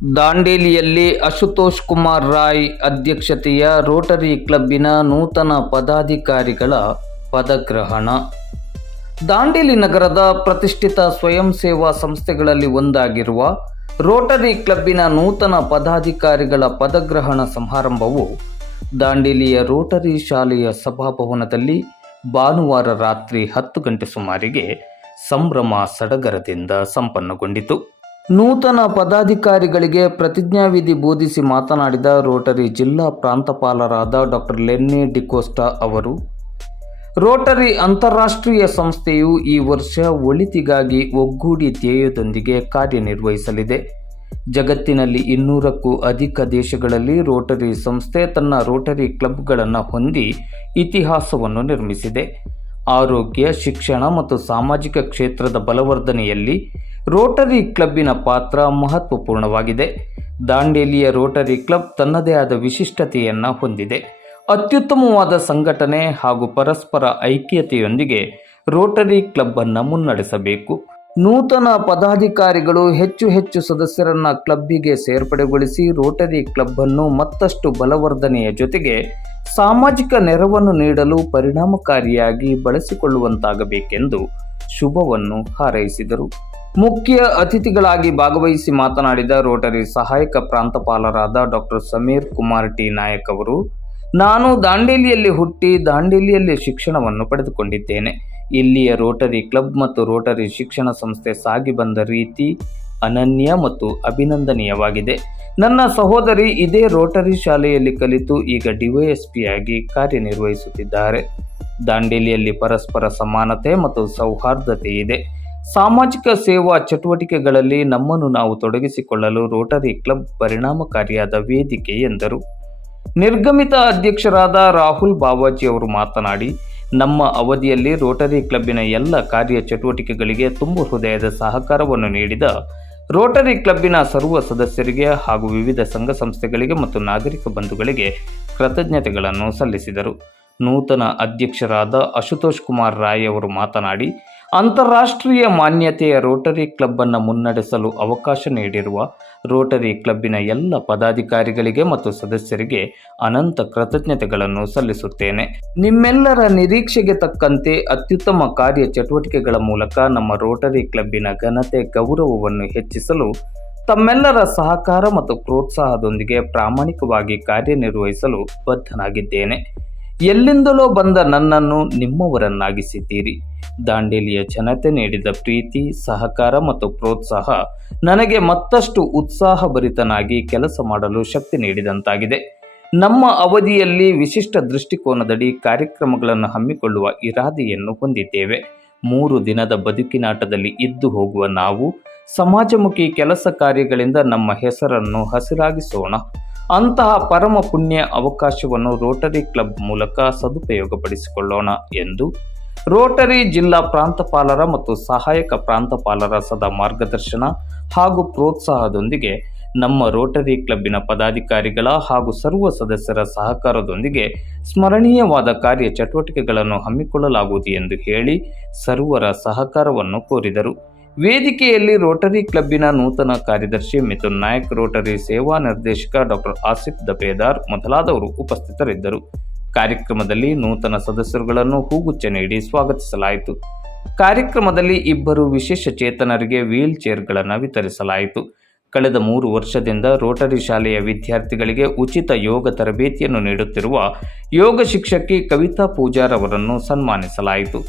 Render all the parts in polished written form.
ದಾಂಡೇಲಿಯಲ್ಲಿ ಅಶುತೋಷ್ ಕುಮಾರ್ ರಾಯ್ ಅಧ್ಯಕ್ಷತೆಯ ರೋಟರಿ ಕ್ಲಬ್ಬಿನ ನೂತನ ಪದಾಧಿಕಾರಿಗಳ ಪದಗ್ರಹಣ. ದಾಂಡೇಲಿ ನಗರದ ಪ್ರತಿಷ್ಠಿತ ಸ್ವಯಂ ಸೇವಾ ಸಂಸ್ಥೆಗಳಲ್ಲಿ ಒಂದಾಗಿರುವ ರೋಟರಿ ಕ್ಲಬ್ಬಿನ ನೂತನ ಪದಾಧಿಕಾರಿಗಳ ಪದಗ್ರಹಣ ಸಮಾರಂಭವು ದಾಂಡೇಲಿಯ ರೋಟರಿ ಶಾಲೆಯ ಸಭಾಭವನದಲ್ಲಿ ಭಾನುವಾರ ರಾತ್ರಿ 10 ಗಂಟೆ ಸುಮಾರಿಗೆ ಸಂಭ್ರಮ ಸಡಗರದಿಂದ ಸಂಪನ್ನಗೊಂಡಿತು. ನೂತನ ಪದಾಧಿಕಾರಿಗಳಿಗೆ ಪ್ರತಿಜ್ಞಾವಿಧಿ ಬೋಧಿಸಿ ಮಾತನಾಡಿದ ರೋಟರಿ ಜಿಲ್ಲಾ ಪ್ರಾಂತಪಾಲರಾದ ಡಾಕ್ಟರ್ ಲೆನ್ನಿ ಡಿಕೋಸ್ಟಾ ಅವರು, ರೋಟರಿ ಅಂತಾರಾಷ್ಟ್ರೀಯ ಸಂಸ್ಥೆಯು ಈ ವರ್ಷ ಒಳಿತಿಗಾಗಿ ಒಗ್ಗೂಡಿ ಧ್ಯೇಯದೊಂದಿಗೆ ಕಾರ್ಯನಿರ್ವಹಿಸಲಿದೆ. ಜಗತ್ತಿನಲ್ಲಿ 200ಕ್ಕೂ ಅಧಿಕ ದೇಶಗಳಲ್ಲಿ ರೋಟರಿ ಸಂಸ್ಥೆ ತನ್ನ ರೋಟರಿ ಕ್ಲಬ್ಗಳನ್ನು ಹೊಂದಿ ಇತಿಹಾಸವನ್ನು ನಿರ್ಮಿಸಿದೆ. ಆರೋಗ್ಯ, ಶಿಕ್ಷಣ ಮತ್ತು ಸಾಮಾಜಿಕ ಕ್ಷೇತ್ರದ ಬಲವರ್ಧನೆಯಲ್ಲಿ ರೋಟರಿ ಕ್ಲಬ್ಬಿನ ಪಾತ್ರ ಮಹತ್ವಪೂರ್ಣವಾಗಿದೆ. ದಾಂಡೇಲಿಯ ರೋಟರಿ ಕ್ಲಬ್ ತನ್ನದೇ ಆದ ವಿಶಿಷ್ಟತೆಯನ್ನು ಹೊಂದಿದೆ. ಅತ್ಯುತ್ತಮವಾದ ಸಂಘಟನೆ ಹಾಗೂ ಪರಸ್ಪರ ಐಕ್ಯತೆಯೊಂದಿಗೆ ರೋಟರಿ ಕ್ಲಬ್ಬನ್ನು ಮುನ್ನಡೆಸಬೇಕು. ನೂತನ ಪದಾಧಿಕಾರಿಗಳು ಹೆಚ್ಚು ಸದಸ್ಯರನ್ನ ಕ್ಲಬ್ಬಿಗೆ ಸೇರ್ಪಡೆಗೊಳಿಸಿ ರೋಟರಿ ಕ್ಲಬ್ಬನ್ನು ಮತ್ತಷ್ಟು ಬಲವರ್ಧನೆಯ ಜೊತೆಗೆ ಸಾಮಾಜಿಕ ನೆರವನ್ನು ನೀಡಲು ಪರಿಣಾಮಕಾರಿಯಾಗಿ ಬಳಸಿಕೊಳ್ಳುವಂತಾಗಬೇಕೆಂದು ಶುಭವನ್ನು ಹಾರೈಸಿದರು. ಮುಖ್ಯ ಅತಿಥಿಗಳಾಗಿ ಭಾಗವಹಿಸಿ ಮಾತನಾಡಿದ ರೋಟರಿ ಸಹಾಯಕ ಪ್ರಾಂತಪಾಲರಾದ ಡಾಕ್ಟರ್ ಸಮೀರ್ ಕುಮಾರ್ ಟಿ ನಾಯಕ್ ಅವರು, ನಾನು ದಾಂಡೇಲಿಯಲ್ಲಿ ಹುಟ್ಟಿ ದಾಂಡೇಲಿಯಲ್ಲಿ ಶಿಕ್ಷಣವನ್ನು ಪಡೆದುಕೊಂಡಿದ್ದೇನೆ. ಇಲ್ಲಿಯ ರೋಟರಿ ಕ್ಲಬ್ ಮತ್ತು ರೋಟರಿ ಶಿಕ್ಷಣ ಸಂಸ್ಥೆ ಸಾಗಿ ಬಂದ ರೀತಿ ಅನನ್ಯ ಮತ್ತು ಅಭಿನಂದನೀಯವಾಗಿದೆ. ನನ್ನ ಸಹೋದರಿ ಇದೇ ರೋಟರಿ ಶಾಲೆಯಲ್ಲಿ ಕಲಿತು ಈಗ ಡಿವೈಎಸ್ಪಿ ಆಗಿ ಕಾರ್ಯನಿರ್ವಹಿಸುತ್ತಿದ್ದಾರೆ. ದಾಂಡೇಲಿಯಲ್ಲಿ ಪರಸ್ಪರ ಸಮಾನತೆ ಮತ್ತು ಸೌಹಾರ್ದತೆ ಇದೆ. ಸಾಮಾಜಿಕ ಸೇವಾ ಚಟುವಟಿಕೆಗಳಲ್ಲಿ ನಮ್ಮನ್ನು ನಾವು ತೊಡಗಿಸಿಕೊಳ್ಳಲು ರೋಟರಿ ಕ್ಲಬ್ ಪರಿಣಾಮಕಾರಿಯಾದ ವೇದಿಕೆ ಎಂದರು. ನಿರ್ಗಮಿತ ಅಧ್ಯಕ್ಷರಾದ ರಾಹುಲ್ ಬಾವಾಜಿ ಅವರು ಮಾತನಾಡಿ, ನಮ್ಮ ಅವಧಿಯಲ್ಲಿ ರೋಟರಿ ಕ್ಲಬ್ಬಿನ ಎಲ್ಲ ಕಾರ್ಯ ಚಟುವಟಿಕೆಗಳಿಗೆ ತುಂಬು ಹೃದಯದ ಸಹಕಾರವನ್ನು ನೀಡಿದ ರೋಟರಿ ಕ್ಲಬ್ಬಿನ ಸರ್ವ ಸದಸ್ಯರಿಗೆ ಹಾಗೂ ವಿವಿಧ ಸಂಘ ಸಂಸ್ಥೆಗಳಿಗೆ ಮತ್ತು ನಾಗರಿಕ ಬಂಧುಗಳಿಗೆ ಕೃತಜ್ಞತೆಗಳನ್ನು ಸಲ್ಲಿಸಿದರು. ನೂತನ ಅಧ್ಯಕ್ಷರಾದ ಅಶುತೋಷ್ ಕುಮಾರ್ ರಾಯ್ ಅವರು ಮಾತನಾಡಿ, ಅಂತಾರಾಷ್ಟ್ರೀಯ ಮಾನ್ಯತೆಯ ರೋಟರಿ ಕ್ಲಬ್ಬನ್ನು ಮುನ್ನಡೆಸಲು ಅವಕಾಶ ನೀಡಿರುವ ರೋಟರಿ ಕ್ಲಬ್ಬಿನ ಎಲ್ಲ ಪದಾಧಿಕಾರಿಗಳಿಗೆ ಮತ್ತು ಸದಸ್ಯರಿಗೆ ಅನಂತ ಕೃತಜ್ಞತೆಗಳನ್ನು ಸಲ್ಲಿಸುತ್ತೇನೆ. ನಿಮ್ಮೆಲ್ಲರ ನಿರೀಕ್ಷೆಗೆ ತಕ್ಕಂತೆ ಅತ್ಯುತ್ತಮ ಕಾರ್ಯ ಚಟುವಟಿಕೆಗಳ ಮೂಲಕ ನಮ್ಮ ರೋಟರಿ ಕ್ಲಬ್ಬಿನ ಘನತೆ, ಗೌರವವನ್ನು ಹೆಚ್ಚಿಸಲು ತಮ್ಮೆಲ್ಲರ ಸಹಕಾರ ಮತ್ತು ಪ್ರೋತ್ಸಾಹದೊಂದಿಗೆ ಪ್ರಾಮಾಣಿಕವಾಗಿ ಕಾರ್ಯನಿರ್ವಹಿಸಲು ಬದ್ಧನಾಗಿದ್ದೇನೆ. ಎಲ್ಲಿಂದಲೋ ಬಂದ ನನ್ನನ್ನು ನಿಮ್ಮವರನ್ನಾಗಿಸಿದ್ದೀರಿ. ದಾಂಡೇಲಿಯ ಜನತೆ ನೀಡಿದ ಪ್ರೀತಿ, ಸಹಕಾರ ಮತ್ತು ಪ್ರೋತ್ಸಾಹ ನನಗೆ ಮತ್ತಷ್ಟು ಉತ್ಸಾಹಭರಿತನಾಗಿ ಕೆಲಸ ಮಾಡಲು ಶಕ್ತಿ ನೀಡಿದಂತಾಗಿದೆ. ನಮ್ಮ ಅವಧಿಯಲ್ಲಿ ವಿಶಿಷ್ಟ ದೃಷ್ಟಿಕೋನದಡಿ ಕಾರ್ಯಕ್ರಮಗಳನ್ನು ಹಮ್ಮಿಕೊಳ್ಳುವ ಇರಾದೆಯನ್ನು ಹೊಂದಿದ್ದೇವೆ. 3 ದಿನದ ಬದುಕಿನಾಟದಲ್ಲಿ ಇದ್ದು ಹೋಗುವ ನಾವು ಸಮಾಜಮುಖಿ ಕೆಲಸ ಕಾರ್ಯಗಳಿಂದ ನಮ್ಮ ಹೆಸರನ್ನು ಹಸಿರಾಗಿಸೋಣ. ಅಂತಹ ಪರಮ ಪುಣ್ಯ ಅವಕಾಶವನ್ನು ರೋಟರಿ ಕ್ಲಬ್ ಮೂಲಕ ಸದುಪಯೋಗಪಡಿಸಿಕೊಳ್ಳೋಣ ಎಂದು ರೋಟರಿ ಜಿಲ್ಲಾ ಪ್ರಾಂತಪಾಲರ ಮತ್ತು ಸಹಾಯಕ ಪ್ರಾಂತಪಾಲರ ಸದಾ ಮಾರ್ಗದರ್ಶನ ಹಾಗೂ ಪ್ರೋತ್ಸಾಹದೊಂದಿಗೆ ನಮ್ಮ ರೋಟರಿ ಕ್ಲಬ್ಬಿನ ಪದಾಧಿಕಾರಿಗಳ ಹಾಗೂ ಸರ್ವ ಸದಸ್ಯರ ಸಹಕಾರದೊಂದಿಗೆ ಸ್ಮರಣೀಯವಾದ ಕಾರ್ಯ ಚಟುವಟಿಕೆಗಳನ್ನು ಹಮ್ಮಿಕೊಳ್ಳಲಾಗುವುದು ಎಂದು ಹೇಳಿ ಸರ್ವರ ಸಹಕಾರವನ್ನು ಕೋರಿದರು. ವೇದಿಕೆಯಲ್ಲಿ ರೋಟರಿ ಕ್ಲಬ್ಬಿನ ನೂತನ ಕಾರ್ಯದರ್ಶಿ ಮಿಥುನ್ ನಾಯಕ್, ರೋಟರಿ ಸೇವಾ ನಿರ್ದೇಶಕ ಡಾಕ್ಟರ್ ಆಸಿಫ್ ದಪೇದಾರ್ ಮೊದಲಾದವರು ಉಪಸ್ಥಿತರಿದ್ದರು. ಕಾರ್ಯಕ್ರಮದಲ್ಲಿ ನೂತನ ಸದಸ್ಯರುಗಳನ್ನು ಹೂಗುಚ್ಛ ನೀಡಿ ಸ್ವಾಗತಿಸಲಾಯಿತು. ಕಾರ್ಯಕ್ರಮದಲ್ಲಿ 2 ವಿಶೇಷ ಚೇತನರಿಗೆ ವೀಲ್ ಚೇರ್ಗಳನ್ನು ವಿತರಿಸಲಾಯಿತು. ಕಳೆದ 3 ವರ್ಷದಿಂದ ರೋಟರಿ ಶಾಲೆಯ ವಿದ್ಯಾರ್ಥಿಗಳಿಗೆ ಉಚಿತ ಯೋಗ ತರಬೇತಿಯನ್ನು ನೀಡುತ್ತಿರುವ ಯೋಗ ಶಿಕ್ಷಕಿ ಕವಿತಾ ಪೂಜಾರ್ ಅವರನ್ನು ಸನ್ಮಾನಿಸಲಾಯಿತು.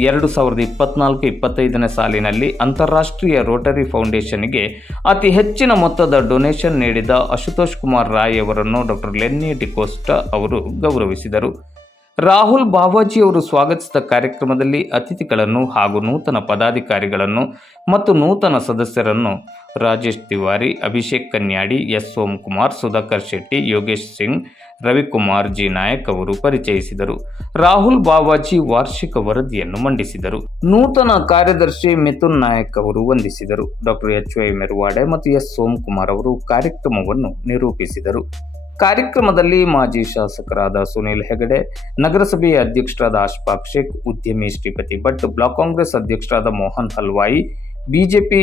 2024-25ನೇ ಸಾಲಿನಲ್ಲಿ ಅಂತಾರಾಷ್ಟ್ರೀಯ ರೋಟರಿ ಫೌಂಡೇಶನ್ಗೆ ಅತಿ ಹೆಚ್ಚಿನ ಮೊತ್ತದ ಡೊನೇಷನ್ ನೀಡಿದ ಅಶುತೋಷ್ ಕುಮಾರ್ ರಾಯ್ ಅವರನ್ನು ಡಾಕ್ಟರ್ ಲೆನ್ನಿ ಡಿಕೋಸ್ಟಾ ಅವರು ಗೌರವಿಸಿದರು. ರಾಹುಲ್ ಬಾವಾಜಿ ಅವರು ಸ್ವಾಗತಿಸಿದ ಕಾರ್ಯಕ್ರಮದಲ್ಲಿ ಅತಿಥಿಗಳನ್ನು ಹಾಗೂ ನೂತನ ಪದಾಧಿಕಾರಿಗಳನ್ನು ಮತ್ತು ನೂತನ ಸದಸ್ಯರನ್ನು ರಾಜೇಶ್ ತಿವಾರಿ, ಅಭಿಷೇಕ್ ಕನ್ಯಾಡಿ, ಎಸ್ ಸೋಮಕುಮಾರ್, ಸುಧಾಕರ್ ಶೆಟ್ಟಿ, ಯೋಗೇಶ್ ಸಿಂಗ್, ರವಿಕುಮಾರ್ ಜಿ ನಾಯಕ್ ಅವರು ಪರಿಚಯಿಸಿದರು. ರಾಹುಲ್ ಬಾವಾಜಿ ವಾರ್ಷಿಕ ವರದಿಯನ್ನು ಮಂಡಿಸಿದರು. ನೂತನ ಕಾರ್ಯದರ್ಶಿ ಮಿಥುನ್ ನಾಯಕ್ ಅವರು ವಂದಿಸಿದರು. ಡಾಕ್ಟರ್ HY ಮೆರುವಾಡೆ ಮತ್ತು ಎಸ್ ಸೋಮಕುಮಾರ್ ಅವರು ಕಾರ್ಯಕ್ರಮವನ್ನು ನಿರೂಪಿಸಿದರು. ಕಾರ್ಯಕ್ರಮದಲ್ಲಿ ಮಾಜಿ ಶಾಸಕರಾದ ಸುನೀಲ್ ಹೆಗಡೆ, ನಗರಸಭೆಯ ಅಧ್ಯಕ್ಷರಾದ ಅಶ್ಫಾಕ್ ಶೇಖ್, ಉದ್ಯಮಿ ಶ್ರೀಪತಿ ಭಟ್, ಬ್ಲಾಕ್ ಕಾಂಗ್ರೆಸ್ ಅಧ್ಯಕ್ಷರಾದ ಮೋಹನ್ ಹಲ್ವಾಯಿ, ಬಿಜೆಪಿ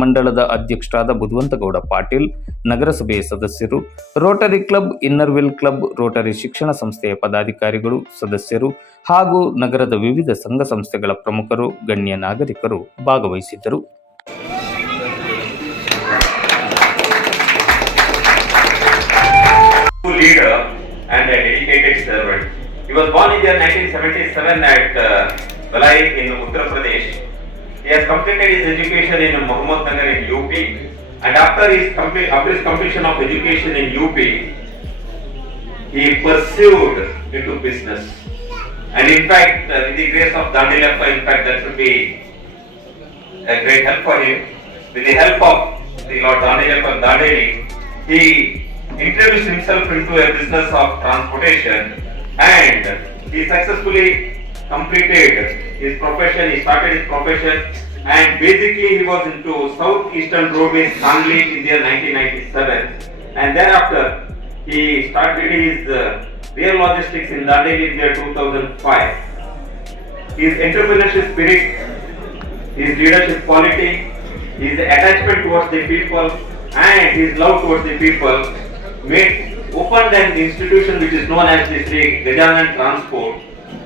ಮಂಡಳದ ಅಧ್ಯಕ್ಷರಾದ ಬುಧವಂತಗೌಡ ಪಾಟೀಲ್, ನಗರಸಭೆಯ ಸದಸ್ಯರು, Rotary club, Inner Wheel club, Rotary ಶಿಕ್ಷಣ ಸಂಸ್ಥೆಯ ಪದಾಧಿಕಾರಿಗಳು, ಸದಸ್ಯರು ಹಾಗೂ ನಗರದ ವಿವಿಧ ಸಂಘ ಸಂಸ್ಥೆಗಳ ಪ್ರಮುಖರು, ಗಣ್ಯ ನಾಗರಿಕರು ಭಾಗವಹಿಸಿದ್ದರು. Leader and a dedicated servant. He was born in the year 1977 at Valai in Uttar Pradesh. He has completed his education in Mohammadnagar in UP, and after his completion of education in UP, he pursued into business. And in fact, with the grace of Dandilappa, in fact, that should be a great help for him. With the help of the Lord Dandilappa Dandeli, he introduced himself into a business of transportation, and he successfully completed his profession. He started his profession, and basically he was into Southeastern Roadways Sangli in the year 1997, and thereafter he started his real logistics in Dandeli in the year 2005. His entrepreneurship spirit, his leadership quality, his attachment towards the people, and his love towards the people opened an institution which is known as the Sri Gajanan Transport.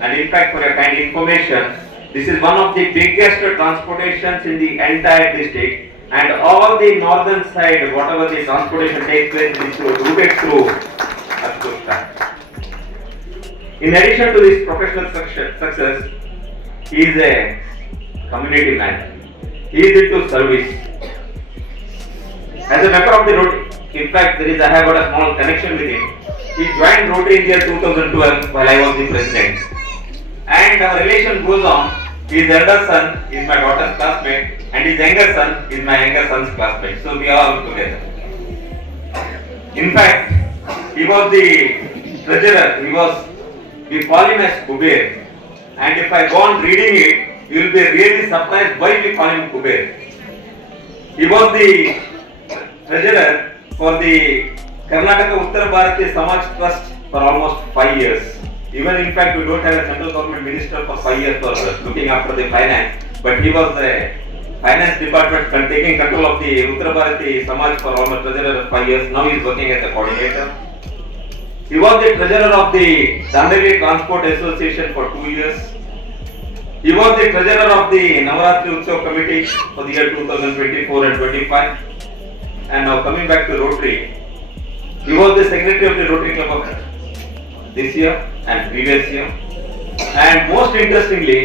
And in fact, for your kind information, this is one of the biggest transportations in the entire district, and all the northern side, whatever the transportation takes place, is routed through Askushta. In addition to this professional success, he is a community man. He is into service. As a member of the Rotary, in fact, I have got a small connection with him. He joined Rotary in the year 2012 while I was the president. And our relation goes on. His elder son is my daughter's classmate, and his younger son is my younger son's classmate. So we are all together. In fact, he was the treasurer. We call him as Kuber. And if I go on reading it, you will be really surprised why we call him Kuber. He was the treasurer for the Karnataka Uttar Bharati Samaj Trust for almost 5 years. Even in fact, we don't have a central government minister for 5 years for looking after the finance, but he was the finance department taking control of the Uttar Bharati Samaj for almost treasurer of 5 years. Now he is working as a coordinator. He was the treasurer of the Dandeli Transport Association for 2 years. He was the treasurer of the Navaratri Utsav Committee for the year 2024 and 25. And now coming back to Rotary, he was the secretary of the Rotary Club of this year and previous year. And most interestingly,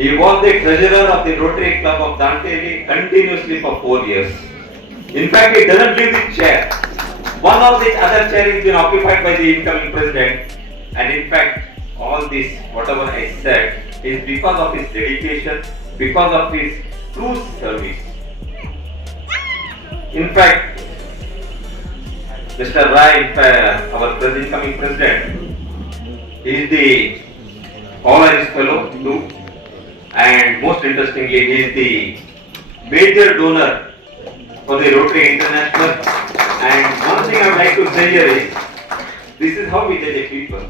he was the treasurer of the Rotary Club of Dandeli continuously for 4 years. In fact, he doesn't leave the chair. One of the other chair is been occupied by the incoming president. And in fact, all this, whatever I said, is because of his dedication, because of his true service. In fact, Mr. Rai, our incoming president, is the honoris fellow too, and most interestingly, he is the major donor for the Rotary International. And one thing I would like to say here is, this is how we judge a people.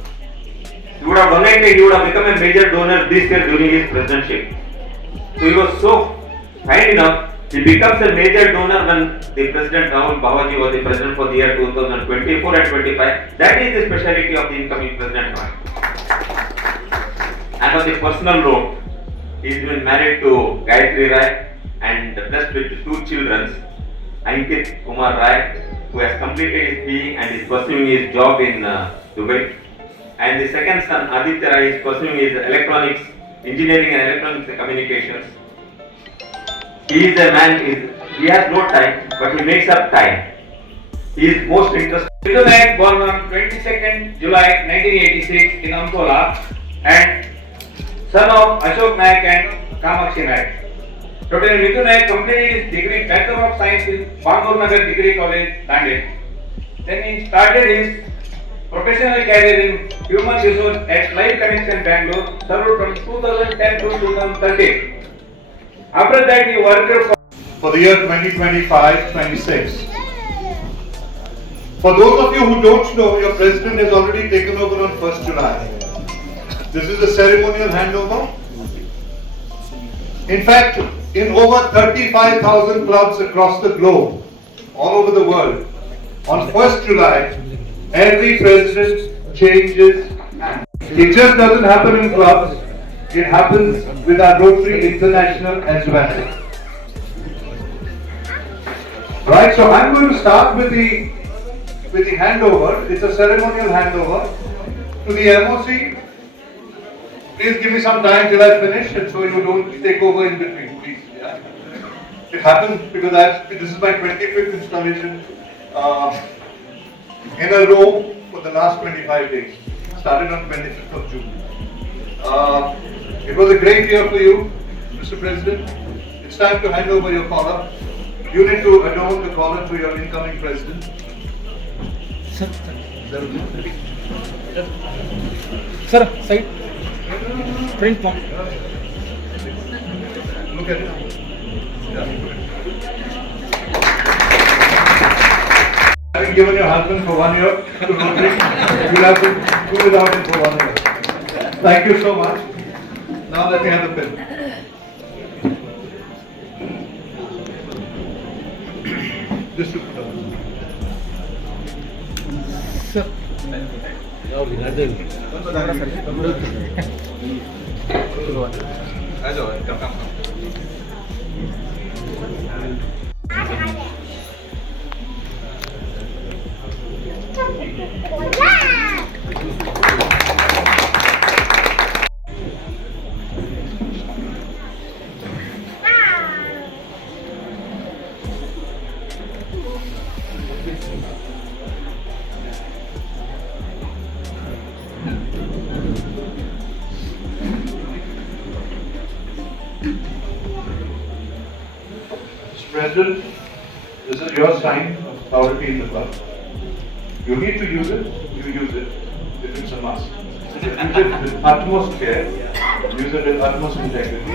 He would have donated, he would have become a major donor this year during his presidency. So he was so kind enough. He becomes a major donor when the President Rahul Bawaji was the president for the year 2024 and 25. That is the speciality of the incoming President. And on the personal note, he has been married to Gayatri Rai and blessed with 2 children, Ankit Kumar Rai, who has completed his BE and is pursuing his job in Dubai. And the second son, Aditya Rai, is pursuing his electronics, engineering and electronics and communications. He is a man, he has no time, but he makes up time. He is most interested. Sidhu Naik born on 22nd July 1986 in Amtola, and son of Ashok Naik and Kamakshi Naik. Today Sidhu Naik completed his degree Bachelor of Science in Bangalore Nagar Degree College, Dandeli. Then he started his professional career in human resource at Life Connection Bangalore, served from 2010 to 2013. After that, he worked for the year 2025-26. For those of you who don't know, your president has already taken over on 1st July. This is a ceremonial handover. In fact, in over 35,000 clubs across the globe, all over the world. On 1st July, every president changes hands. It just doesn't happen in clubs, it happens with our Rotary International as well. Right, so I'm going to start with the handover. It's a ceremonial handover to the MOC. Please give me some time till I finish, and so you don't take over in between, please. Yeah. It happens because this is my 25th installation in a row for the last 25 days. Started on 25th of June. It was a great year for you, Mr. President. It's time to hand over your collar. You need to adorn the collar to your incoming president. Sir, side. Print one. Look at it. Yeah. Having given your husband for 1 year to Rotary, you'll have to do without him for 1 year. Thank you so much. Now let me have the pen. This should put on. Sir. Mr. President, this is your sign of authority in the club. You need to use it, you use it, if it's a must. Use it with utmost care, use it with utmost integrity.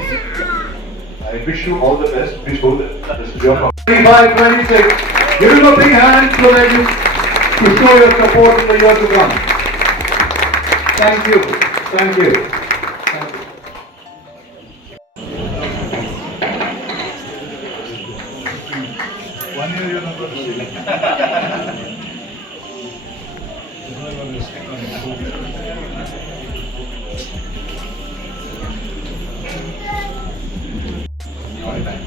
I wish you all the best, please hold it. This is your call. 25, 26, give him a big hand so that you, to show your support in the year to come. Thank you, thank you. Thank you. One year you're not going to see it. You're not going to stick on it. On time.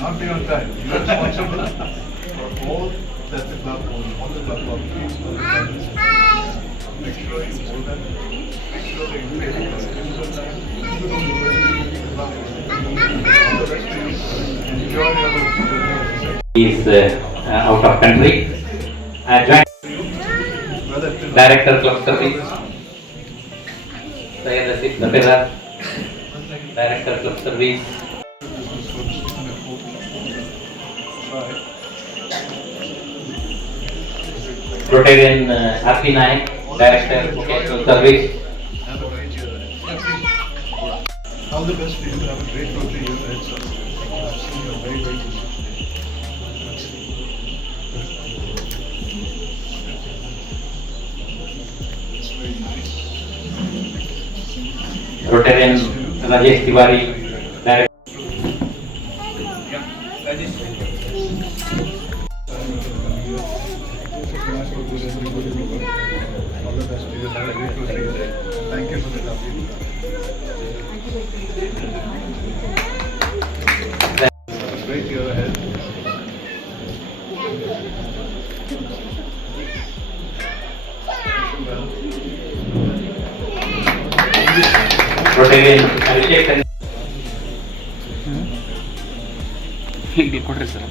Not be on time. You are responsible for all that the club owns, all the club properties, all the funds. Make sure you hold them. Make sure that you pay the customers on time. You don't do it. All the best to you. Enjoy your future. Is out of country. Joint Director Club Service. Saya Rasid Dabera, Director Club Service. Rotarian R.P. Naik, Director Vocational Service. Have a great year. All the best to you. Have a great Rotary year ahead, sir. I've seen you very, very busy. It's very nice. Rotarian Rajesh Tiwari, Director. All the best to you. Have a great Rotary year ahead. Thank you for the lovely. Great year ahead. Rotarian Abhishek. ಹೀಗೆ ಕೊಡ್ರಿ sir.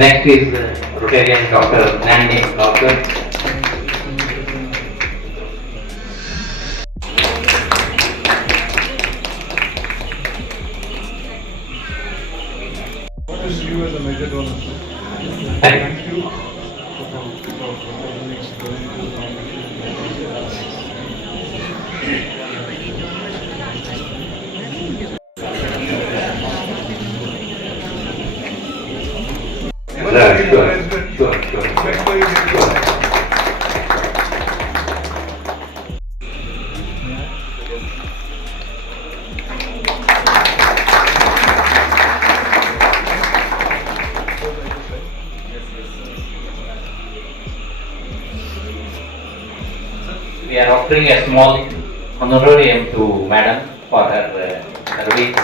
Next is Rotarian Dr. Nandi Doctor. Thank you. We are offering a small honorarium to Madam for her service.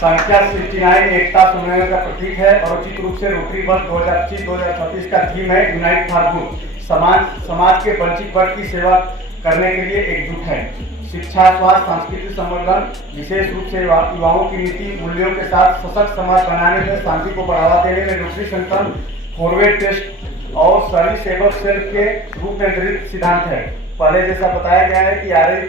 संख्या 69 एकता सम्मेलन का प्रतीक है और उचित रूप से रोटरी वर्ष 2025-2026 का थीम है यूनाइट फॉर गुड। समाज के वंचित वर्ग की सेवा करने के लिए एकजुट है। शिक्षा, स्वास्थ्य, सांस्कृतिक संवर्धन, विशेष रूप से युवाओं की नीति मूल्यों के साथ सशक्त समाज बनाने में, शांति को बढ़ावा देने में रोटरी संगठन फॉरवर्ड टेस्ट और सर्विस सेवक सेल्फ के रूप में निर्धारित सिद्धांत है। पहले जैसा बताया गया है कि आरआई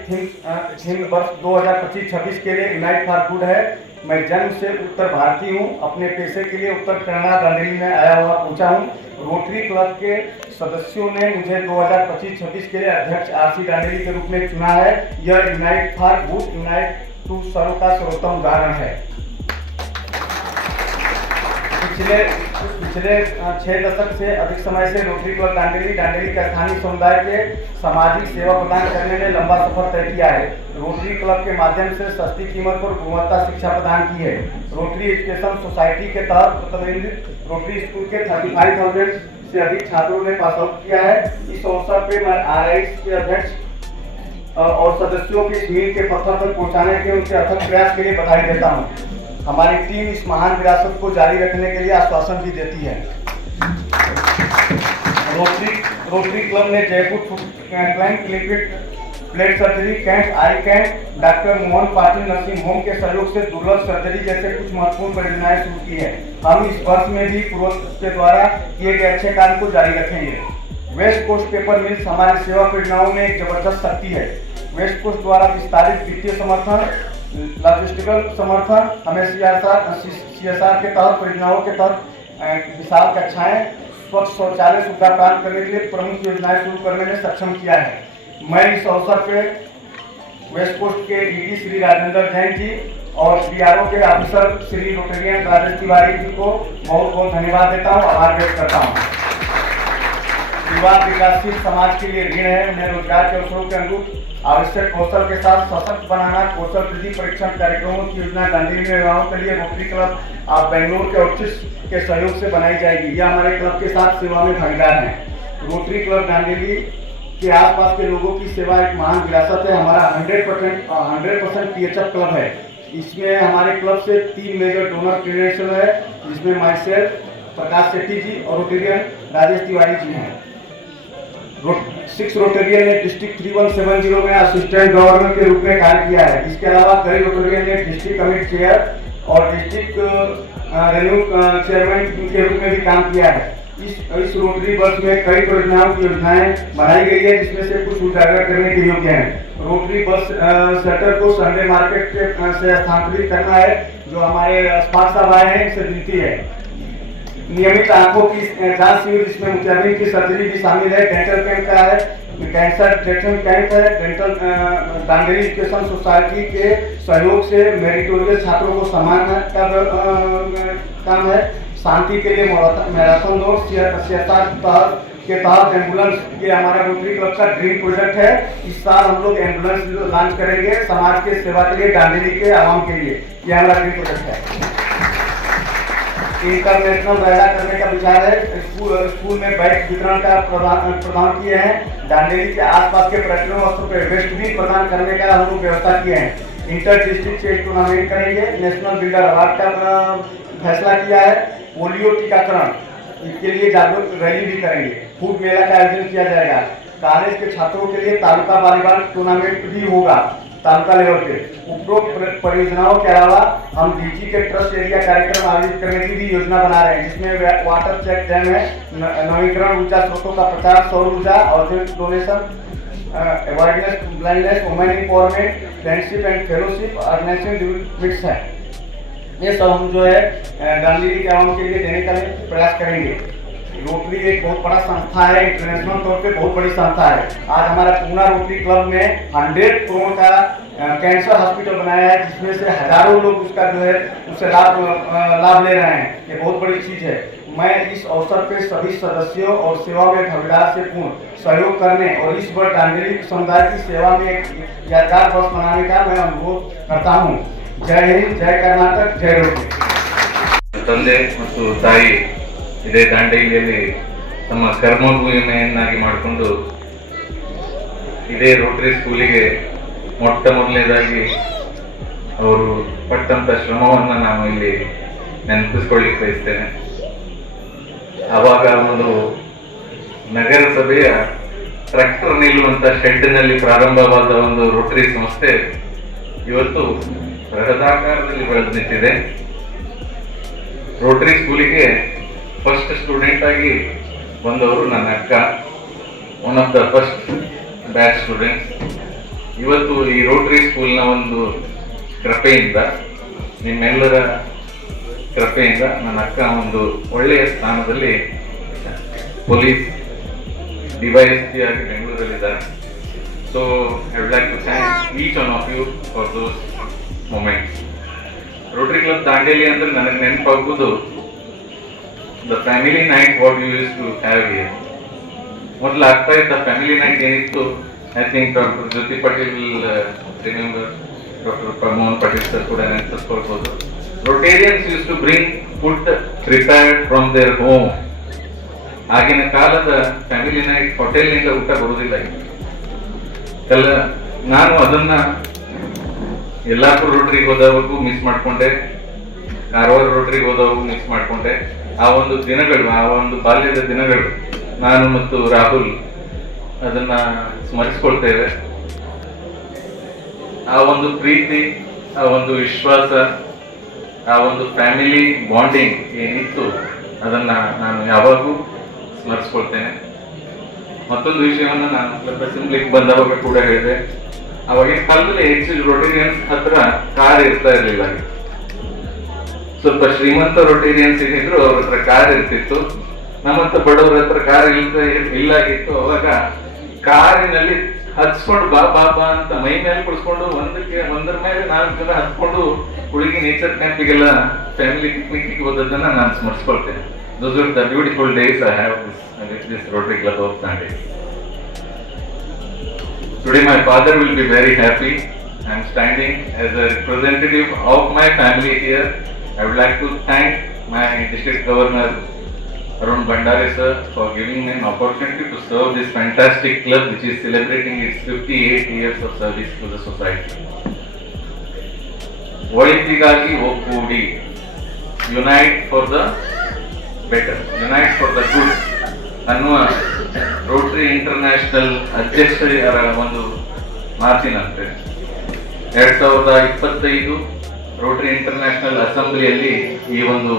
थीम वर्ष 2025-26 के लिए यूनाइट फॉर गुड है। मैं जन्म से उत्तर भारतीय हूँ। अपने पेशे के लिए उत्तर कन्नड़ा दांडेली में आया हुआ पहुँचा हूँ। रोटरी क्लब के सदस्यों ने मुझे 2025-26 के लिए अध्यक्ष आरसी दांडेली के रूप में चुना है। यह unite for good, unite to serve का सर्वोत्तम उदाहरण है। पिछले 6 दशक से अधिक समय से रोटरी क्लब दांडेली के स्थानीय समुदाय के सामाजिक सेवा प्रदान करने में लंबा सफर तय किया है। रोटरी क्लब के माध्यम से सस्ती कीमत पर गुणवत्ता शिक्षा प्रदान की है। रोटरी एजुकेशन सोसाइटी के तहत प्रतिबंधित रोटरी स्कूल के 35,000 से अधिक छात्रों ने पास आउट किया है। इस अवसर पर मैं आरआई के अध्यक्ष और सदस्यों की इस मील के पत्थर तक पहुँचाने के उनके अथक प्रयास के लिए बधाई देता हूँ। हमारी टीम इस महान विरासत को जारी रखने के लिए आश्वासन भी देती है। रोटरी क्लब ने Jaipur client liquid plate surgery camp, आई camp, doctor Mohan Patil nursing home के सहयोग से दुर्लभ सर्जरी जैसे कुछ महत्वपूर्ण परियोजनाएं शुरू की है। हम इस वर्ष में भी पूर्व के द्वारा किए गए अच्छे कार्य को जारी रखेंगे। वेस्ट कोस्ट पेपर मिल्स हमारी सेवा परियोजनाओं में एक जबरदस्त शक्ति है। वेस्ट कोस्ट द्वारा विस्तारित वित्तीय समर्थन, लॉजिस्टिकल समर्थन हमें CSR के तहत परियोजनाओं के तहत विशाल कक्षाएं, स्वच्छ शौचालय सुविधा प्रदान करने के लिए प्रमुख योजनाएं शुरू करने में सक्षम किया है। मैं इस अवसर पे वेस्ट कोस्ट के डीडी श्री राजेंद्र जैन जी और BRO के ऑफिसर श्री रोटेरियन राजेश तिवारी जी को बहुत बहुत धन्यवाद देता हूँ, आभार व्यक्त करता हूँ। युवा विकासशील समाज के लिए ऋण है। उन्हें रोजगार के अवसरों के अनुरूप आवश्यक कौशल के साथ सशक्त बनाना, कौशल वृद्धि परीक्षण कार्यक्रमों की योजना दांडेली में युवाओं के लिए रोटरी क्लब आप बेंगलोर के ऑफिस के सहयोग से बनाई जाएगी। यह हमारे क्लब के साथ सेवा में भागीदार हैं। रोटरी क्लब दांडेली के आसपास के लोगों की सेवा एक महान विरासत है। हमारा 100% PHF क्लब है। इसमें हमारे क्लब से 3 मेजर डोनर क्रेडेंशियल है, जिसमें माई सेल्फ, प्रकाश शेट्टी जी और रोटेरियन राजेश तिवारी जी हैं। 6 रोटेरियन ने डिस्ट्रिक्ट 3170 में असिस्टेंट गवर्नर के रूप में कार्य किया है। इसके अलावा कई रोटेरियन ने डिस्ट्रिक्ट कमेटी चेयर और डिस्ट्रिक्ट रेन्यू चेयरमैन के रूप में भी काम किया है। इस रोटरी वर्ष में कई परियोजनाओं की योजनाएं बनाई गई है, जिसमें से कुछ उजागर करने के योग्य हैं। रोटरी बस सेंटर को संडे मार्केट से स्थानांतरित करना है, जो हमारे स्मार्ट साहब आए हैं, इससे विनती है। नियमित आंखों की जांच शिविर, जिसमें मोतियाबिंद की सर्जरी भी शामिल है। डेंटल कैंप का है, कैंसर डिटेक्शन कैंप है। डेंटल दांडेली एजुकेशन सोसाइटी के सहयोग से मेरिटोरियस छात्रों को सम्मान का काम है। शांति के लिए मैराथन दौड़, CSR तहत के तहत एम्बुलेंस, ये हमारा रोटरी क्लब का ड्रीम प्रोजेक्ट है। इस साल हम लोग एम्बुलेंस लॉन्च करेंगे समाज के सेवा के लिए, डांडेली के आवाम के लिए। ये हमारा ड्रीम प्रोजेक्ट है। इंटरनेशनल रैला करने का विचार है। स्कूल में बैग वितरण का प्रदान किए हैं। डांडेली के आसपास के पर्यटन स्थलों पर वेस्ट भी प्रदान करने का हम लोग व्यवस्था किए हैं। इंटर डिस्ट्रिक्ट चेस टूर्नामेंट करेंगे। नेशनल बिल्डर अवार्ड का फैसला किया है। पोलियो टीकाकरण के लिए जागरूक रैली भी करेंगे। फूड मेला का आयोजन किया जाएगा। कॉलेज के छात्रों के लिए तालुका वॉलीबॉल टूर्नामेंट भी होगा तालुका लेवल पे। उपरोक्त परियोजनाओं के अलावा हम डीजी के ट्रस्ट एरिया कार्यक्रम आयोजित करने की भी योजना बना रहे हैं, जिसमें वाटर चेक डैम है, नवीकरण ऊर्जा स्रोतों का प्रचार, सौर ऊर्जा, औद्योगिक donation, awareness, blindness, women empowerment, friendship and fellowship, organisation developments है। ये सब हम जो है डांडेली के आवाम के लिए देने का प्रयास करेंगे। रोटरी एक बहुत बड़ा संस्था है, इंटरनेशनल तौर पे बहुत बड़ी संस्था है। आज हमारा पूना रोटरी क्लब में 100 करोड़ का कैंसर हॉस्पिटल बनाया है, जिसमें से हजारों लोग उसका जो है उससे लाभ ले रहे हैं। ये बहुत बड़ी चीज है। मैं इस अवसर पे सभी सदस्यों और सेवा में भागीदार से पूर्ण सहयोग करने और इस वर्ष डांडेली समुदाय की सेवा में एक यादगार वर्ष मनाने का मैं अनुरोध करता हूँ। जय हिंद, जय कर्नाटक, जय रोटरी। ತಂದೆ ಮತ್ತು ತಾಯಿ ಇದೇ ದಾಂಡೇಲಿಯಲ್ಲಿ ತಮ್ಮ ಕರ್ಮಭೂಮಿಯನ್ನಾಗಿ ಮಾಡಿಕೊಂಡು ಇದೇ ರೋಟರಿ ಸ್ಕೂಲಿಗೆ ಮೊಟ್ಟ ಮೊದಲನೇದಾಗಿ ಅವರು ಪಟ್ಟಂತ ಶ್ರಮವನ್ನು ನಾನು ಇಲ್ಲಿ ನೆನಪಿಸ್ಕೊಳ್ಳಿಕ್ಕೆ ಬಯಸ್ತೇನೆ. ಆವಾಗ ಒಂದು ನಗರಸಭೆಯ ಟ್ರ್ಯಾಕ್ಟರ್ ನಿಲ್ಲುವಂತ ಶೆಡ್ನಲ್ಲಿ ಪ್ರಾರಂಭವಾದ ಒಂದು ರೋಟರಿ ಸಂಸ್ಥೆ ಇವತ್ತು ಬೃಹದಾಕಾರದಲ್ಲಿ ಬೆಳೆದು ನಿಂತಿದೆ. ರೋಟರಿ ಸ್ಕೂಲಿಗೆ ಫಸ್ಟ್ ಸ್ಟೂಡೆಂಟ್ ಆಗಿ ಬಂದವರು ನನ್ನ ಅಕ್ಕ, one of the first batch students. ಇವತ್ತು ಈ ರೋಟರಿ ಸ್ಕೂಲ್ನ ಒಂದು ಕೃಪೆಯಿಂದ, ನಿಮ್ಮೆಲ್ಲರ ಕೃಪೆಯಿಂದ ನನ್ನ ಅಕ್ಕ ಒಂದು ಒಳ್ಳೆಯ ಸ್ಥಾನದಲ್ಲಿ ಪೊಲೀಸ್ ಡಿವೈಎಸ್ಪಿ ಆಗಿ ಬೆಂಗಳೂರಲ್ಲಿದ್ದಾರೆ. So I would like to thank each one of you for those moments. Rotary Club Dandeli ಅಂದ್ರೆ ನನಗೆ ನೆನಪಾಗುವುದು the family night what you use to have here. ಮೊದಲು ಆಗ್ತಾ ಇದ್ದ ಫ್ಯಾಮಿಲಿ ನೈಟ್ ಏನಿತ್ತು, I think doctor Jyoti Patil remember, doctor Mohan Patil sir ಕೂಡ ನೆನಪಿಸ್ಕೊಳ್ಬೋದು. Rotarians use to bring food prepared from their home. ಆಗಿನ ಕಾಲದ ಫ್ಯಾಮಿಲಿ ನೈಟ್ ಹೋಟೆಲ್ನಿಂದ ಊಟ ಬರುವುದಿಲ್ಲ. ನಾನು ಅದನ್ನ ಯಲ್ಲಾಪುರ ರೋಟರಿಗೆ ಹೋದವಾಗೂ ಮಿಸ್ ಮಾಡ್ಕೊಂಡೆ, ಕಾರವಾರ ರೋಟರಿಗೆ ಹೋದವಾಗೂ ಮಿಸ್ ಮಾಡ್ಕೊಂಡೆ. ಆ ಒಂದು ದಿನಗಳು, ಆ ಒಂದು ಬಾಲ್ಯದ ದಿನಗಳು ನಾನು ಮತ್ತು ರಾಹುಲ್ ಅದನ್ನ ಸ್ಮರಿಸ್ಕೊಳ್ತೇವೆ. ಆ ಒಂದು ಪ್ರೀತಿ, ಆ ಒಂದು ವಿಶ್ವಾಸ, ಆ ಒಂದು ಫ್ಯಾಮಿಲಿ ಬಾಂಡಿಂಗ್ ಏನಿತ್ತು ಅದನ್ನ ನಾನು ಯಾವಾಗೂ ಸ್ಮರಿಸ್ಕೊಳ್ತೇನೆ. ಮತ್ತೊಂದು ವಿಷಯವನ್ನು ನಾನು ಕ್ಲಬ್ ಅಸೆಂಬ್ಲಿಗೆ ಬಂದವಾಗ ಕೂಡ ಹೇಳಿದೆ, ಅವಾಗಿನ ಕಾಲದಲ್ಲಿ ಹೆಚ್ಚು ರೋಟೇರಿಯನ್ಸ್ ಹತ್ರ ಕಾರ್ ಇರ್ತಾ ಇರಲಿಲ್ಲ. ಸ್ವಲ್ಪ ಶ್ರೀಮಂತ ರೋಟೇರಿಯನ್ಸ್ ಏನಿದ್ರು ಅವ್ರ ಹತ್ರ ಕಾರ್ ಇರ್ತಿತ್ತು. ನಮ್ಮಂತ ಬಡವ್ರ ಹತ್ರ ಕಾರ್ ಇಲ್ಲಾಗಿತ್ತು. ಅವಾಗ ಕಾರಿನಲ್ಲಿ ಹಚ್ಕೊಂಡು ಬಾ ಬಾ ಬಾ ಅಂತ ಮೈ ಮೇಲೆ ಕುಡಿಸ್ಕೊಂಡು ಒಂದರ ಮೇಲೆ 4 ಜನ ಹತ್ಕೊಂಡು ಹುಡುಗಿ ನೇಚರ್ ಕ್ಯಾಂಪಿಗೆಲ್ಲ ಫ್ಯಾಮಿಲಿ ಪಿಕ್ನಿಕ್ ಹೋದದನ್ನ ನಾನು ಸ್ಮರಿಸ್ಕೊಳ್ತೇನೆ. Those are the beautiful days I have with this Rotary Club of Dandeli. Today my father will be very happy. I am standing as a representative of my family here. I would like to thank my District Governor Arun Bandare sir for giving me an opportunity to serve this fantastic club which is celebrating its 58 years of service to the society. ಒಳಿತಿಗಾಗಿ ಒಗ್ಗೂಡಿ, unite for the better, unite for the good ಅನ್ನುವ Rotary International ಅಧ್ಯಕ್ಷರ ಒಂದು ಮಾತಿನಂತೆ 2025 Rotary International ಅಸೆಂಬ್ಲಿಯಲ್ಲಿ ಈ ಒಂದು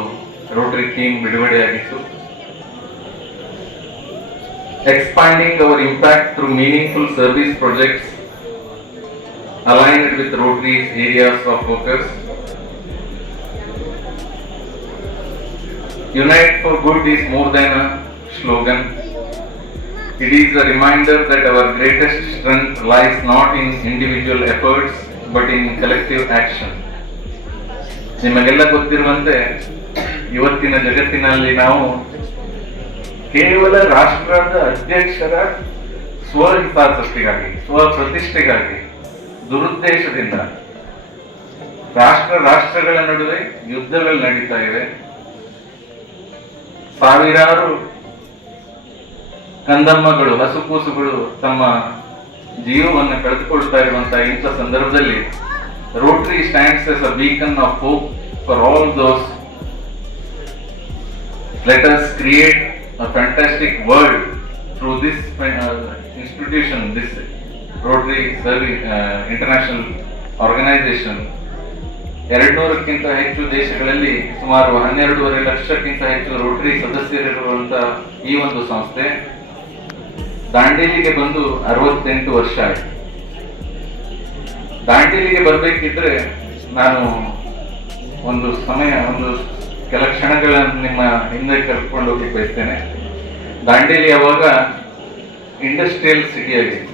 Rotary theme ಬಿಡುಗಡೆಯಾಗಿತ್ತು. Expanding our impact through meaningful service projects aligned with Rotary's areas of focus. Unite for good is more than a slogan. It is a reminder that our greatest strength lies not in individual efforts but in collective action. ನಿಮಗೆಲ್ಲ ಗೊತ್ತಿರುವಂತೆ ಇವತ್ತಿನ ಜಗತ್ತಿನಲ್ಲಿ ನಾವು ಕೇವಲ ರಾಷ್ಟ್ರದ ಅಧ್ಯಕ್ಷರ ಸ್ವಹಿತಾಸಕ್ತಿಗಾಗಿ, ಸ್ವಪ್ರತಿಷ್ಠೆಗಾಗಿ, ದುರುದ್ದೇಶದಿಂದ ರಾಷ್ಟ್ರಗಳ ನಡುವೆ ಯುದ್ಧಗಳು ನಡೀತಾ ಇವೆ. ಸಾವಿರಾರು ಕಂದಮ್ಮಗಳು, ಹಸುಕೂಸುಗಳು ತಮ್ಮ ಜೀವವನ್ನು ಕಳೆದುಕೊಳ್ತಾ ಇರುವಂತಹ ಇಂಥ ಸಂದರ್ಭದಲ್ಲಿ Rotary stands as a beacon of hope for all those. Let us create a fantastic world through this institution, this Rotary International Organization. 200ಕ್ಕಿಂತ ಹೆಚ್ಚು ದೇಶಗಳಲ್ಲಿ ಸುಮಾರು 12.5 ಲಕ್ಷಕ್ಕಿಂತ ಹೆಚ್ಚು ರೋಟರಿ ಸದಸ್ಯರಿರುವಂತಹ ಈ ಒಂದು ಸಂಸ್ಥೆ ದಾಂಡೇಲಿಗೆ ಬಂದು 68 ವರ್ಷ ಆಯಿತು. ದಾಂಡೇಲಿಗೆ ಬರಬೇಕಿದ್ರೆ ನಾನು ಒಂದು ಕೆಲ ಕ್ಷಣಗಳನ್ನು ನಿಮ್ಮ ಹಿಂದೆ ಕರ್ಕೊಂಡು ಹೋಗಿ ಬಯಸ್ತೇನೆ. ದಾಂಡೇಲಿ ಅವಾಗ ಇಂಡಸ್ಟ್ರಿಯಲ್ ಸಿಟಿ ಆಗಿತ್ತು.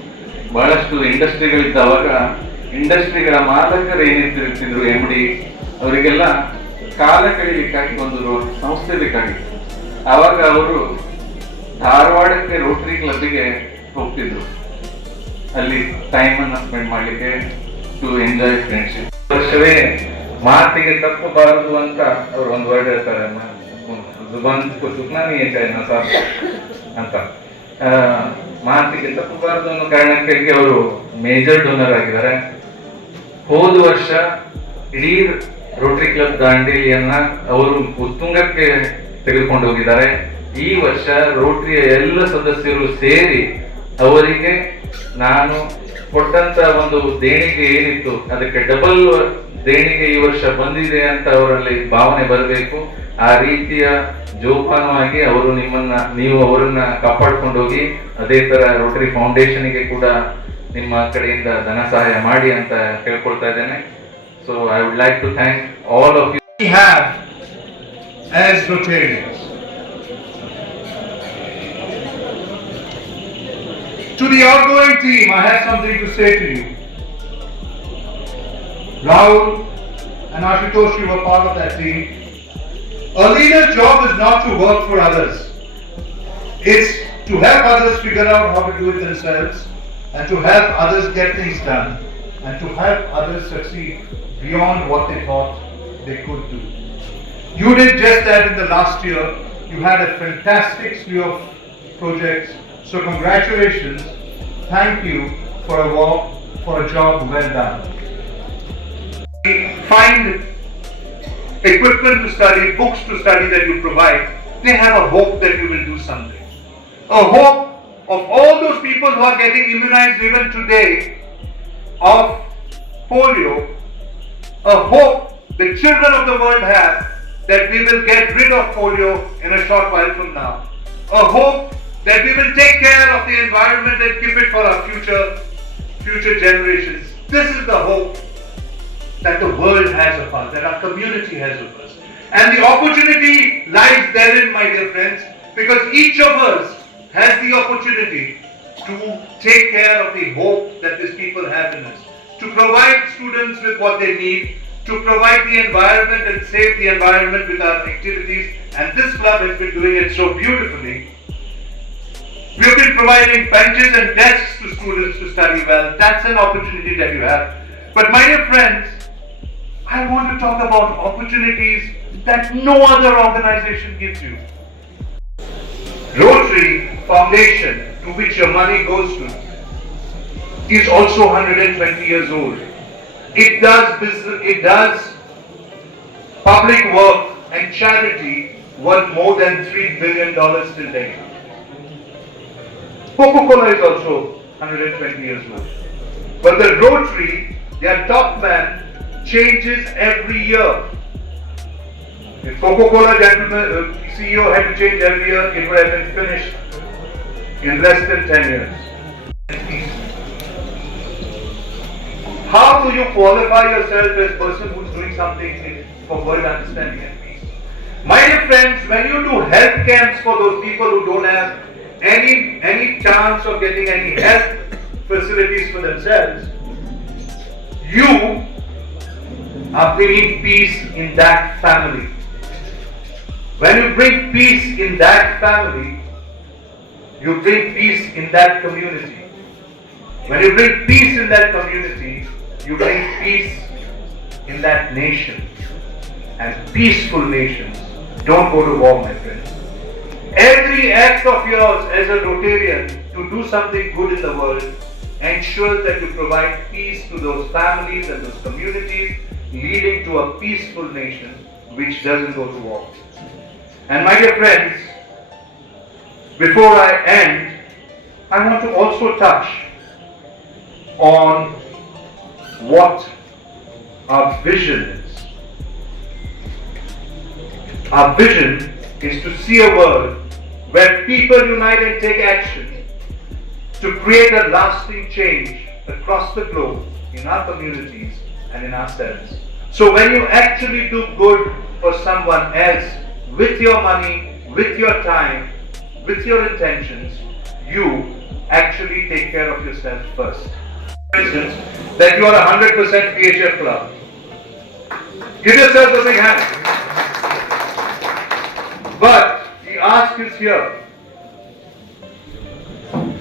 ಬಹಳಷ್ಟು ಇಂಡಸ್ಟ್ರಿಗಳಿದ್ದ ಅವಾಗ ಇಂಡಸ್ಟ್ರಿಗಳ ಮಾಲಕರು ಏನಿರ್ತಿದ್ರು, MD, ಅವರಿಗೆಲ್ಲ ಕಾಲ ಕಳೀಲಿಕ್ಕಾಗಿ ಒಂದು ಸಂಸ್ಥೆ ಬೇಕಾಗಿತ್ತು. ಆವಾಗ ಅವರು ಧಾರವಾಡಕ್ಕೆ ರೋಟರಿ ಕ್ಲಬ್ಗೆ ಹೋಗ್ತಿದ್ರು, ಅಲ್ಲಿ ಟೈಮ್ ಅನ್ನು ಸ್ಪೆಂಡ್ ಮಾಡ್ಲಿಕ್ಕೆ, ಟು ಎಂಜಾಯ್ ಫ್ರೆಂಡ್ಶಿಪ್. ವರ್ಷವೇ ಮಾತಿಗೆ ತಪ್ಪಬಾರದು ಅಂತ ಅವ್ರು ಒಂದು ವರ್ಡ್ ಹೇಳ್ತಾರೆ, ಅಂತ. ಮಾತಿಗೆ ತಪ್ಪಬಾರದು ಅನ್ನೋ ಕಾರಣಕ್ಕಾಗಿ ಅವರು ಮೇಜರ್ ಡೋನರ್ ಆಗಿದ್ದಾರೆ. ಹೋದ ವರ್ಷ ಇಡೀ ರೋಟರಿ ಕ್ಲಬ್ ದಾಂಡೇಲಿಯನ್ನ ಅವರು ಉತ್ತುಂಗಕ್ಕೆ ತೆಗೆದುಕೊಂಡು ಹೋಗಿದ್ದಾರೆ. ಈ ವರ್ಷ ರೋಟರಿಯ ಎಲ್ಲ ಸದಸ್ಯರು ಸೇರಿ ಅವರಿಗೆ ನಾನು ಕೊಟ್ಟಂತ ಒಂದು ದೇಣಿಗೆ ಏನಿತ್ತು ಅದಕ್ಕೆ ಡಬಲ್ ದೇಣಿಗೆ ಈ ವರ್ಷ ಬಂದಿದೆ ಅಂತ ಅವರಲ್ಲಿ ಭಾವನೆ ಬರಬೇಕು. ಆ ರೀತಿಯ ಜೋಪಾನವಾಗಿ ನೀವು ಅವರನ್ನ ಕಾಪಾಡ್ಕೊಂಡು ಹೋಗಿ, ಅದೇ ತರ ರೋಟರಿ ಫೌಂಡೇಶನ್ಗೆ ಕೂಡ ನಿಮ್ಮ ಕಡೆಯಿಂದ ಧನ ಸಹಾಯ ಮಾಡಿ ಅಂತ ಕೇಳ್ಕೊಳ್ತಾ ಇದ್ದೇನೆ. So I would like to thank all of you. We have as Rotarians. To the outgoing team, I have something to say to you. Rahul and Ashutosh, you were part of that team. A leader's job is not to work for others. It's to help others figure out how to do it themselves, and to help others get things done, and to help others succeed beyond what they thought they could do. You did just that in the last year. You had a fantastic slew of projects. So congratulations. Thank you for a job well done. Find equipment to study, books to study that you provide. They have a hope that you will do something. A hope of all those people who are getting immunized even today of polio. A hope the children of the world have that we will get rid of polio in a short while from now. A hope that we will take care of the environment and keep it for our future generations. This is the hope that the world has of us, that our community has of us. And the opportunity lies therein, my dear friends, because each of us has the opportunity to take care of the hope that these people have in us, to provide students with what they need, to provide the environment and save the environment with our activities. And this club has been doing it so beautifully. We have been providing benches and desks to students to study well. That's an opportunity that you have. But my dear friends, I want to talk about opportunities that no other organization gives you. Rotary Foundation, to which your money goes to, is also 120 years old. It does business, it does public work and charity worth more than $3 billion till date. Coca-Cola is also 120 years old. But the Rotary, their top man, changes every year. If Coca-Cola CEO had to change every year, it would have been finished in less than 10 years. How do you qualify yourself as a person who is doing something for world understanding and peace? My dear friends, when you do health camps for those people who don't have any chance of getting any health facilities for themselves, you are bringing peace in that family. When you bring peace in that family, you bring peace in that community. When you bring peace in that community, you bring peace in that nation. And peaceful nations don't go to war, my friends. Every act of yours as a Rotarian to do something good in the world ensures that you provide peace to those families and those communities, leading to a peaceful nation which doesn't go to war. And my dear friends, before I end, I want to also touch on what our vision is. Our vision is to see a world where people unite and take action to create a lasting change across the globe in our communities and in ourselves. So when you actually do good for someone else with your money, with your time, with your intentions, you actually take care of yourself first. For instance, that you are 100% PHF club. Give yourself a big hand. But the ask is here.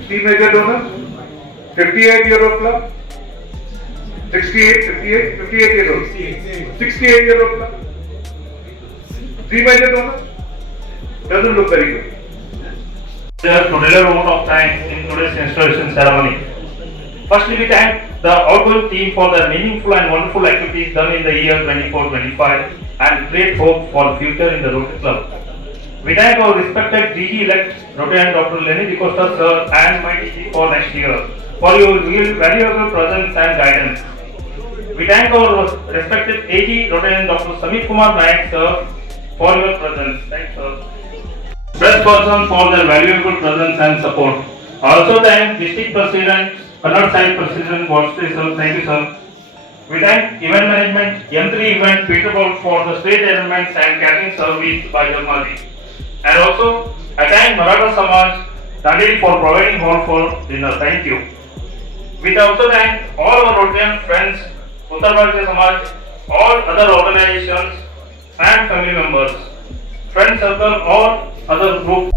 3 major donors, 58-year-old club, 58-year-old, 68-year-old club, 3 major donors, doesn't look very good. To deliver a vote of thanks in today's installation ceremony. Firstly, we thank the outgoing team for their meaningful and wonderful activities done in the year 24-25 and great hope for the future in the Rotary Club. We thank our respected DG-elect Rotarian Dr. Lenny D'Costa sir and my DG for next year for your valuable presence and guidance. We thank our respected AG Rotarian Dr. Samit Kumar Nayak sir for your presence. Thanks sir. Press person for their valuable presence and support. Also thank District President, Kannada Side President Varsity sir. Thank you sir. We thank event management, M3 event Peterborough for the stage arrangements and catering service by Jalmali. And also, I thank Maratha Samaj, Dandeli for providing hall for dinner. Thank you. We also thank all our Rotarian friends, Uttar Bharatiya Samaj, all other organizations and family members, friend circle or other groups.